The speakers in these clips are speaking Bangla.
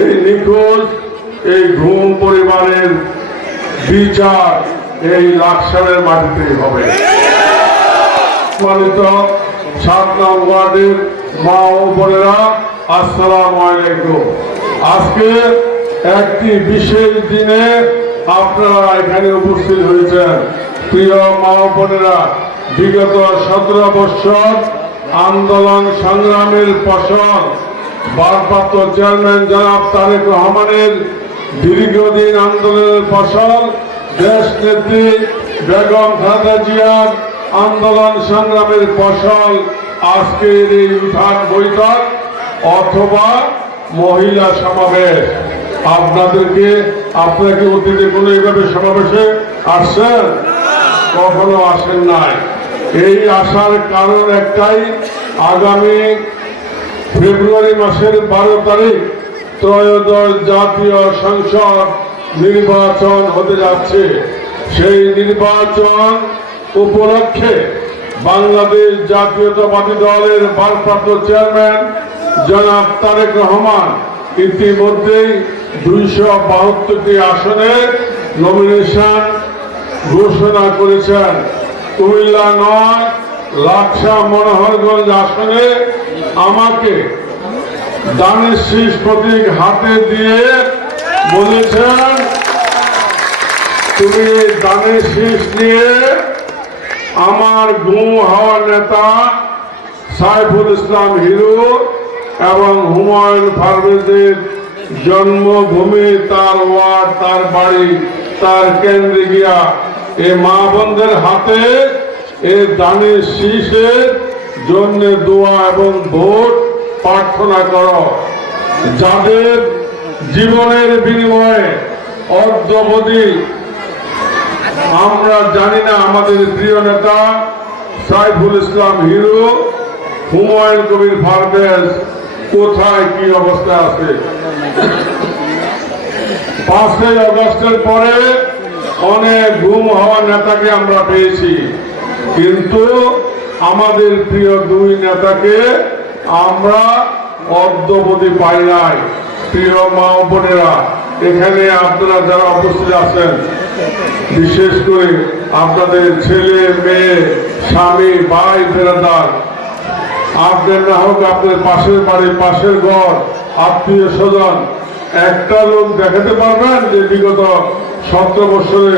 এই নিখোঁজ এই ঘুম পরিবারের বিচার এই লাকসামের মাটিতে হবে। সম্মানিত 7 নং ওয়ার্ডের মা ও বোনেরা, আসসালামু আলাইকুম। আজকে একটি বিশেষ দিনে আপনারা এখানে উপস্থিত হয়েছেন। প্রিয় মা ও বোনেরা, বিগত 17 বছর আন্দোলন সংগ্রামের ফসল ভারপ্রাপ্ত চেয়ারম্যান জনাব তারেক রহমানের দীর্ঘদিন আন্দোলনের ফসল দেশ নেত্রী বেগম খালেদা জিয়ার আন্দোলন সংগ্রামের ফসল আজকের এই উঠান বৈঠক অথবা মহিলা সমাবেশ। আপনারা কি অতীতে কোনো এইভাবে সমাবেশে আসছেন? কখনো আসেন নাই। এই আসার কারণ একটাই, আগামী ফেব্রুয়ারি মাসের 12 তারিখ ত্রয়োদশ জাতীয় সংসদ নির্বাচন হতে যাচ্ছে। সেই নির্বাচন উপলক্ষে বাংলাদেশ জাতীয়তাবাদী দলের ভারপ্রাপ্ত চেয়ারম্যান জনাব তারেক রহমান ইতিমধ্যেই 272টি আসনে নমিনেশন ঘোষণা করেছেন। কুমিল্লা 9, লাকসাম মনোহরগঞ্জ আসনে আমাকে দানের শীষ প্রতীক হাতে দিয়ে বলেছেন, তুমি দানের শীষ নিয়ে আমার গুম হওয়া নেতা সাইফুল ইসলাম হিরো এবং হুমায়ুন পারভেজের জন্মভূমি, তার ওয়ার্ড, তার বাড়ি, তার কেন্দ্রে গিয়া এ মা বোনদের হাতে এই দানের শীষের জন্য দোয়া এবং ভোট প্রার্থনা করো। যাদের জীবনের বিনিময়ে অদ্যাবধি আমরা জানি না আমাদের প্রিয় নেতা সাইফুল ইসলাম হিরো, হুমায়ুন কবির পারভেজ কোথায় কি অবস্থায় আছে। 5ই আগস্টের পরে অনেক গুম হওয়া নেতাকে আমরা পেয়েছি, কিন্তু আমাদের প্রিয় 2 নেতাকে আমরা অদ্যাবধি পাই নাই। প্রিয় মা ও বোনেরা, এখানে আপনারা যারা উপস্থিত আছেন, বিশেষ করে আপনাদের ছেলে মেয়ে, স্বামী, ভাই, বেরাদার, আপনার না হোক আপনার পাশের বাড়ি, পাশের ঘর, আত্মীয় স্বজন, একটা লোক দেখাতে পারবেন যে বিগত 17 বছরে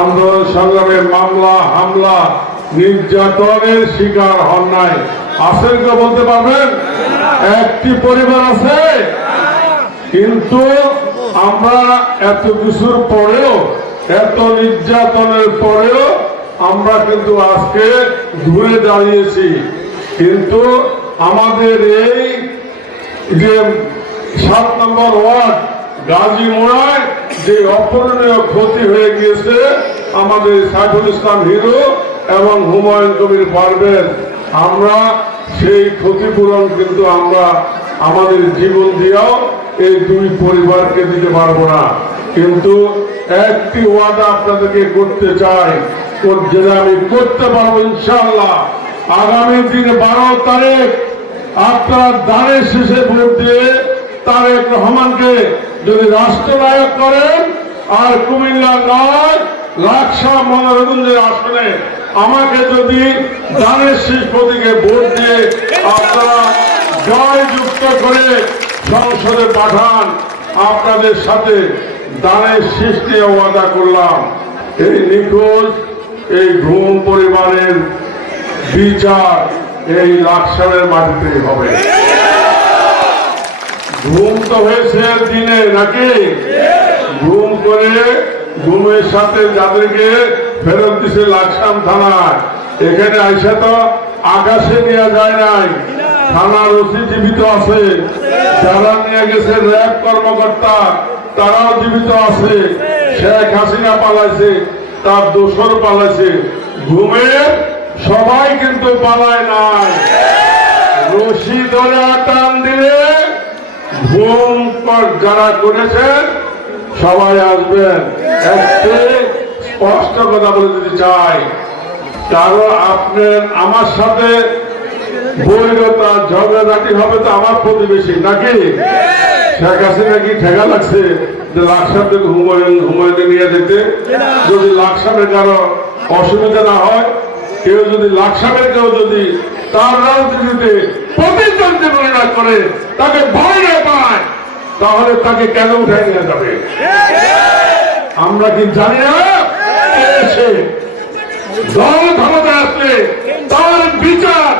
আন্দোলন সংগ্রামে মামলা, হামলা, নির্যাতনের শিকার হন নাই? আছেন কেউ বলতে পারবেন? একটি পরিবার আছে। কিন্তু আমরা এত কিছুর পরেও, এত নির্যাতনের পরেও আমরা কিন্তু আজকে ঘুরে দাঁড়িয়েছি। কিন্তু আমাদের এই যে 7 নম্বর ওয়ার্ড গাজী মোড়ায় যে অপূরণীয় ক্ষতি হয়ে গিয়েছে আমাদের সাইফুল ইসলাম হিরো এবং হুমায়ুন কবির পারভেজ, আমরা সেই ক্ষতিপূরণ কিন্তু আমরা আমাদের জীবন দিয়েও এই 2 পরিবারকে দিতে পারবো না। কিন্তু একটি ওয়াদা আপনাদেরকে করতে চাই, যেটা আমি করতে পারবো ইনশাআল্লাহ। আগামী দিন 12 তারিখ আপনারা দানের শেষে ভোট দিয়ে তারেক রহমানকে যদি রাষ্ট্রনায়ক করেন, আর কুমিল্লা 9, লাকসাম মনোহরগঞ্জের আসনে আমাকে যদি দানের শীষ প্রতীকে ভোট দিয়ে আপনারা জয়যুক্ত করে সংসদে পাঠান, আপনাদের সাথে দানের শীষ নিয়ে ওয়াদা করলাম, এই নিখোঁজ এই ঘুম পরিবারের বিচার এই লাকসামের মাটিতে হবে। ঘুম তো হয়েছে দিনে নাকি? ঘুম করে ঘুমের সাথে যাদেরকে ফেরত দিছে লাকসাম থানায়, এখানে আইসা তো আকাশে নিয়ে যায় নাই, থানার ওসি জীবিত আছে, যারা নিয়ে গেছে র্যাব কর্মকর্তা তারাও জীবিত আছে, শেখ হাসিনা পালাইছে, তার দোসর পালাইছে, ঘুমের সবাই কিন্তু পালায় নাই। রশি ধরে টান দিলে ঘুম যারা করেছেন সবাই আসবেন। একটি স্পষ্ট কথা বলে দিতে চাই, কারণ আপনার আমার সাথে বৈরতা ঝগড়াঝাটি হবে তো আমার প্রতিবেশী নাকি, শেখ হাসিনা কি ঠেকা লাগছে যে লাকসামকে হুমায়ুনে নিয়ে যেতে? যদি লাকসামে কারো অসুবিধা না হয়, কেউ যদি লাকসামের কেউ যদি তার রাজনীতিতে প্রতিদ্বন্দ্বী মনে না করে, তাকে ভয় না পায়, তাহলে তাকে কেন উঠাই নিয়ে যাবে? আমরা কি জানি না এসে দল ক্ষমতা আসলে তার বিচার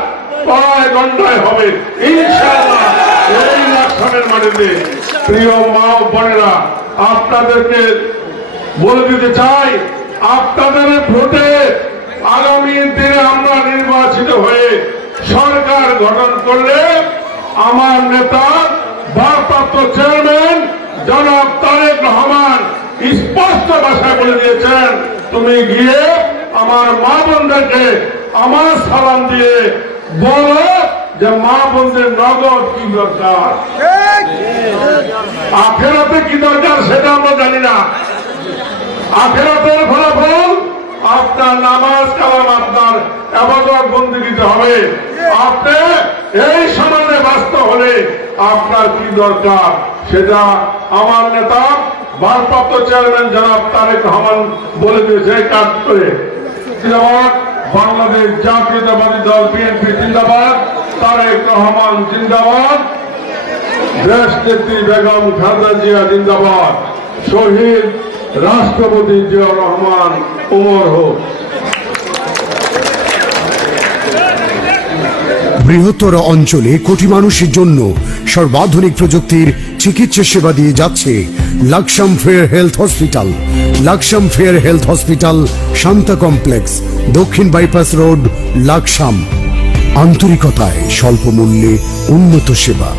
পাড়ায় গন্ডায় হবে ইনশাআল্লাহ। এই লাকসামের মাটিতে প্রিয় মা ও বোনেরা, আপনাদেরকে বলে দিতে চাই, আপনাদের ভোটে আগামী দিনে আমরা নির্বাচিত হয়ে সরকার গঠন করলে আমার নেতা ভারপ্রাপ্ত চেয়ারম্যান জনাব তারেক রহমান স্পষ্ট ভাষায় বলে দিয়েছেন, তুমি গিয়ে আমার মা বোনদেরকে আমার সালাম দিয়ে বলো যে মা বোনদের নগদ কি দরকার, আখেরাতে কি দরকার সেটা আমরা জানি না। আখেরাতের ফলাফল আপনার নামাজ কালাম, আপনার ইবাদত বন্দেগীতে হবে। আপনি এই সমাজে বাঁচতে হলে আপনার কি দরকার সেটা আমার নেতা ভারপ্রাপ্ত চেয়ারম্যান জনাব তারেক রহমান বলে দিয়েছে। কাজ করে জিন্দাবাদ, বাংলাদেশ জাতীয়তাবাদী দল বিএনপি জিন্দাবাদ, তারেক রহমান জিন্দাবাদ, দেশ নেত্রী বেগম খালেদা জিয়া জিন্দাবাদ, শহীদ রাষ্ট্রপতি জিয়াউর রহমান ওমর হোক। বৃহত্তর অঞ্চলে কোটি মানুষের জন্য সর্বাধুনিক প্রযুক্তির চিকিৎসা সেবা দিয়ে যাচ্ছে Laksam fair health hospital. Laksam fair health hospital, Shanta complex, দক্ষিণ বাইপাস রোড, লাকসাম। আন্তরিকতায় স্বল্প মূল্যে উন্নত সেবা।